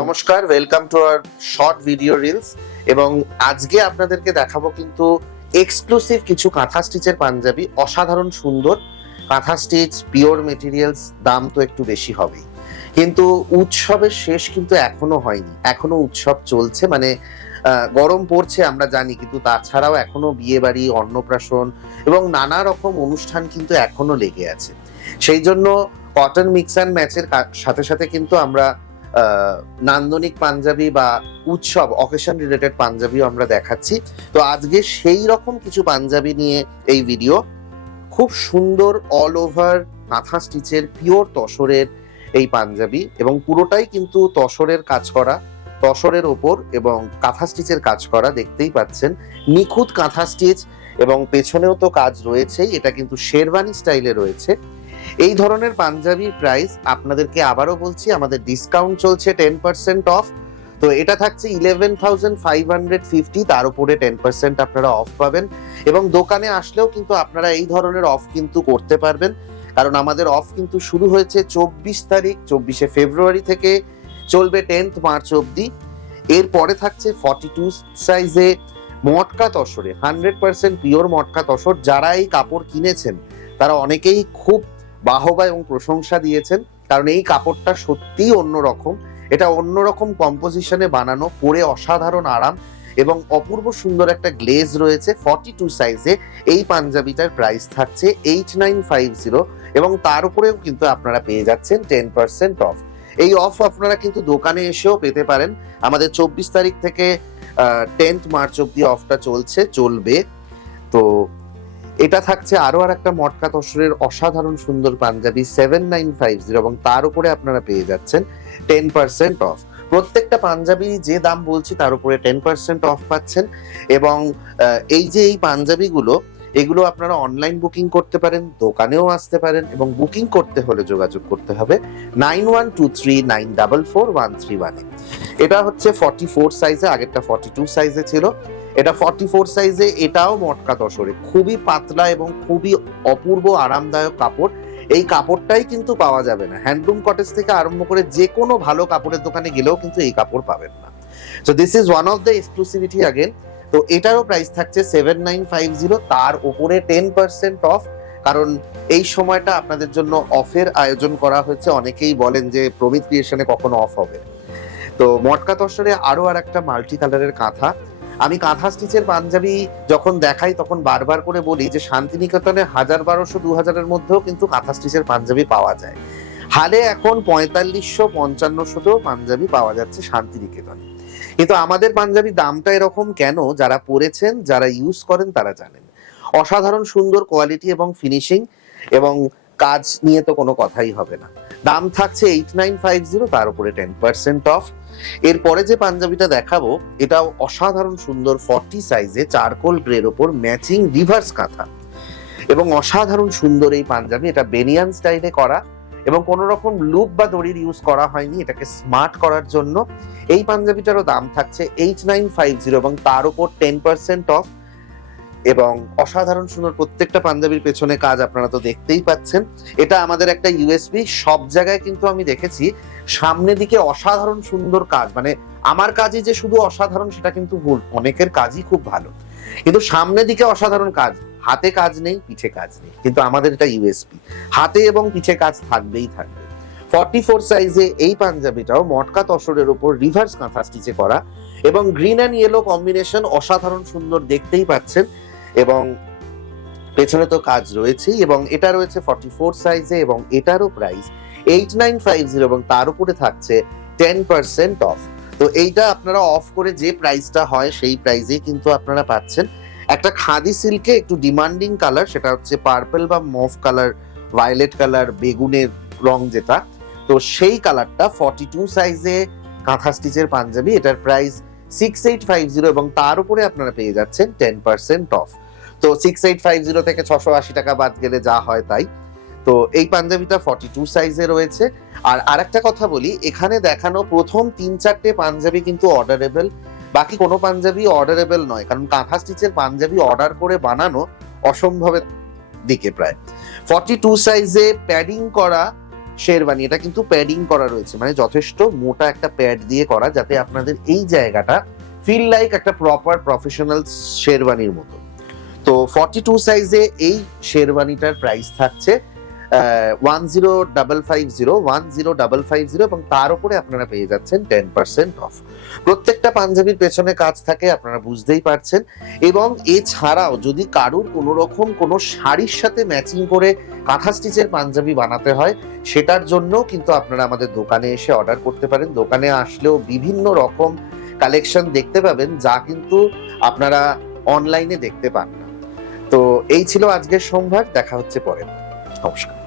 নমস্কার, welcome to our short video reels. এবং আজকে আপনাদেরকে দেখাবো কিন্তু এক্সক্লুসিভ কিছু কাঁথা স্টিচের পাঞ্জাবি, অসাধারণ সুন্দর কাঁথা স্টিচ, পিওর মেটেরিয়ালস। দাম তো একটু বেশি হবেই, কিন্তু উৎসবের শেষ কিন্তু এখনো হয়নি, এখনো উৎসব চলছে। মানে গরম পড়ছে আমরা জানি, কিন্তু তাছাড়াও এখনো বিয়ে বাড়ি, অন্নপ্রাশন এবং নানা রকম অনুষ্ঠান কিন্তু এখনো লেগে আছে। সেই জন্য কটন মিক্স অ্যান্ড ম্যাচের সাথে সাথে কিন্তু আমরা নান্দনিক পাঞ্জাবি বা উৎসব অকেশন রিলেটেড পাঞ্জাবিও আমরা দেখাচ্ছি। তো আজকে সেই রকম কিছু পাঞ্জাবি নিয়ে এই ভিডিও। খুব সুন্দর অল ওভার কাঁথা স্টিচের পিওর তসরের এই পাঞ্জাবি, এবং পুরোটাই কিন্তু তসরের কাজ করা, তসরের ওপর এবং কাঁথা স্টিচের কাজ করা। দেখতেই পাচ্ছেন নিখুঁত কাঁথা স্টিচ, এবং পেছনেও তো কাজ রয়েছেই। এটা কিন্তু শেরওয়ানি স্টাইলে রয়েছে। এই ধরনের পাঞ্জাবির প্রাইস আপনাদেরকে আবারও বলছি, আমাদের ডিসকাউন্ট চলছে 10% অফ। তো এটা থাকছে 11,550, তার উপরে 10% আপনারা অফ পাবেন। এবং দোকানে আসলেও কিন্তু আপনারা এই ধরনের অফ কিন্তু করতে পারবেন, কারণ আমাদের অফ কিন্তু শুরু হয়েছে 24 ফেব্রুয়ারি থেকে, চলবে 10 মার্চ অবধি। এরপরে থাকছে 42 সাইজে মটকা তসরে, 100% পিওর মটকা তসর। যারা এই কাপড় কিনেছেন তারা অনেকেই খুব বাহবা এবং প্রশংসা দিয়েছেন, কারণ এই কাপড়টা সত্যিই অন্যরকম। এটা অন্যরকম কম্পোজিশনে বানানো, পরে অসাধারণ আরাম এবং অপূর্ব সুন্দর একটা গ্লেজ রয়েছে। 42 সাইজে এই পাঞ্জাবিটার প্রাইস থাকছে 8950, এবং তার উপরেও কিন্তু আপনারা পেয়ে যাচ্ছেন 10% অফ। এই অফ আপনারা কিন্তু দোকানে এসেও পেতে পারেন। আমাদের 24 তারিখ থেকে 10 মার্চ অব্দি অফটা চলবে। তো এটা থাকছে আরো আর একটা মটকা তসরের অসাধারণ সুন্দর পাঞ্জাবি 7950, এবং তার উপরে আপনারা পেয়ে যাচ্ছেন 10% অফ। প্রত্যেকটা পাঞ্জাবি যে দাম বলছি তার উপরে 10% অফ পাচ্ছেন। এবং এই যে এই পাঞ্জাবিগুলো, এগুলো আপনারা অনলাইন বুকিং করতে পারেন, দোকানেও আসতে পারেন, এবং বুকিং করতে হলে যোগাযোগ করতে হবে 9123944131। এটা হচ্ছে 44 সাইজে, আগেরটা 42 সাইজে ছিল, এটা 44 সাইজে। এটাও মটকা তসরে, খুবই পাতলা এবং খুবই অপূর্ব আরামদায়ক কাপড়। এই কাপড়টাই কিন্তু পাওয়া যাবে না, হ্যান্ডলুম কটেজ থেকে আরম্ভ করে যে কোনো ভালো কাপড়ের দোকানে গেলেও কিন্তু এই কাপড় পাবেন না। So this is one of the exclusivity again. তো এটারও প্রাইস থাকছে 7950, তার উপরে 10% অফ, কারণ এই সময়টা আপনাদের জন্য অফের আয়োজন করা হয়েছে। অনেকেই বলেন যে প্রমিত ক্রিয়েশনে কখনো অফ হবে। তো মটকা তসরে আরো আর একটা মাল্টি কালারের কাঁথা। আমি কাঁথা স্টিচের পাঞ্জাবি যখন দেখাই তখন বারবার করে বলি যে শান্তিনিকেতনে 1000-1200-2000-এর মধ্যেও কিন্তু কাঁথা স্টিচের পাঞ্জাবি পাওয়া যায়। হালে এখন 4500-5500 পাঞ্জাবি পাওয়া যাচ্ছে শান্তিনিকেতনে। কিন্তু আমাদের পাঞ্জাবি দামটা এরকম কেন? যারা পরেছেন, যারা ইউজ করেন তারা জানেন। অসাধারণ সুন্দর কোয়ালিটি এবং ফিনিশিং, এবং কাজ নিয়ে তো কোনো কথাই হবে না। দাম থাকছে 8950, তার উপরে 10% অফ। এরপরে যে পাঞ্জাবিটা দেখাবো এটাও অসাধারণ সুন্দর, 40 সাইজে চারকোল গ্রের ওপর ম্যাচিং রিভার্স কাঁথা, এবং অসাধারণ সুন্দর এই পাঞ্জাবি। এটা বেনিয়ান স্টাইলে করা, এবং কোনো রকম লুপ বা দড়ির ইউজ করা হয়নি, এটাকে স্মার্ট করার জন্য। এই পাঞ্জাবিটারও দাম থাকছে 8950, এবং তার উপর 10% অফ। এবং অসাধারণ সুন্দর প্রত্যেকটা পাঞ্জাবির পেছনে কাজ আপনারা তো দেখতেই পাচ্ছেন। এটা আমাদের একটা ইউএসপি। সব জায়গায় কিন্তু আমি দেখেছি সামনের দিকে অসাধারণ সুন্দর কাজ, মানে আমার কাজই যে শুধু অসাধারণ সেটা কিন্তু ভুল, অনেকের কাজই খুব ভালো, কিন্তু সামনের দিকে অসাধারণ কাজ, হাতে কাজ নেই, পিঠে কাজ নেই। কিন্তু আমাদের এটা ইউএসপি, হাতে এবং পিঠে কাজ থাকবেই থাকবে। 44 সাইজে এই পাঞ্জাবিটাও মটকা তসরের উপর রিভার্স কাঁথা স্টিচে করা, এবং গ্রিন অ্যান্ড ইয়েলো কম্বিনেশন অসাধারণ সুন্দর, দেখতেই পাচ্ছেন। এবং পেছনে তো কাজ রয়েছেই, এবং এটা রয়েছে 44 সাইজে, এবং এটারও প্রাইস 8950, এবং তার উপরে থাকছে 10% অফ। তো এইটা আপনারা অফ করে যে প্রাইসটা হয় সেই প্রাইসেই কিন্তু আপনারা পাচ্ছেন। একটা খাদি সিল্কে একটু ডিমান্ডিং কালার, সেটা হচ্ছে পার্পল বা মভ কালার, ভায়োলেট কালার, বেগুনের রং যেটা, তো সেই কালারটা 42 সাইজে কাঁথা স্টিচের পাঞ্জাবি। এটার প্রাইস 6850, এবং তার উপরে আপনারা পেয়ে যাচ্ছেন 10% অফ। তো 6850 থেকে 680 টাকা বাদ গেলে যা হয় তাই। তো এই পাঞ্জাবিটা 42 সাইজে রয়েছে। আর আরেকটা কথা বলি, এখানে দেখানো প্রথম 3-4টে পাঞ্জাবি কিন্তু অর্ডারেবল, বাকি কোনো পাঞ্জাবি অর্ডারেবল নয়, কারণ কাঁথা স্টিচের পাঞ্জাবি অর্ডার করে বানানো অসম্ভবের দিকে প্রায়। 42 সাইজে প্যাডিং করা শেরওয়ানি, এটা কিন্তু প্যাডিং করা রয়েছে, মানে যথেষ্ট মোটা একটা প্যাড দিয়ে করা, যাতে আপনাদের এই জায়গাটা ফিল লাইক একটা প্রপার প্রফেশনাল শেরওয়ানির মতো। তো 42 সাইজে এই শেরওয়ানিটার প্রাইস থাকছে 10,550 এবং তার উপরে আপনারা পেয়ে যাচ্ছেন 10% অফ। প্রত্যেকটা পাঞ্জাবির পেছনে কাজ থাকে, আপনারা বুঝতেই পারছেন। এবং এছাড়াও যদি কারুর কোনো রকম কোনো শাড়ির সাথে ম্যাচিং করে কাঁথা স্টিচের পাঞ্জাবি বানাতে হয়, সেটার জন্য কিন্তু আপনারা আমাদের দোকানে এসে অর্ডার করতে পারেন। দোকানে আসলেও বিভিন্ন রকম কালেকশন দেখতে পাবেন, যা কিন্তু আপনারা অনলাইনে দেখতে পান না। তো এই ছিল আজকের সম্ভার, দেখা হচ্ছে পরে। নমস্কার।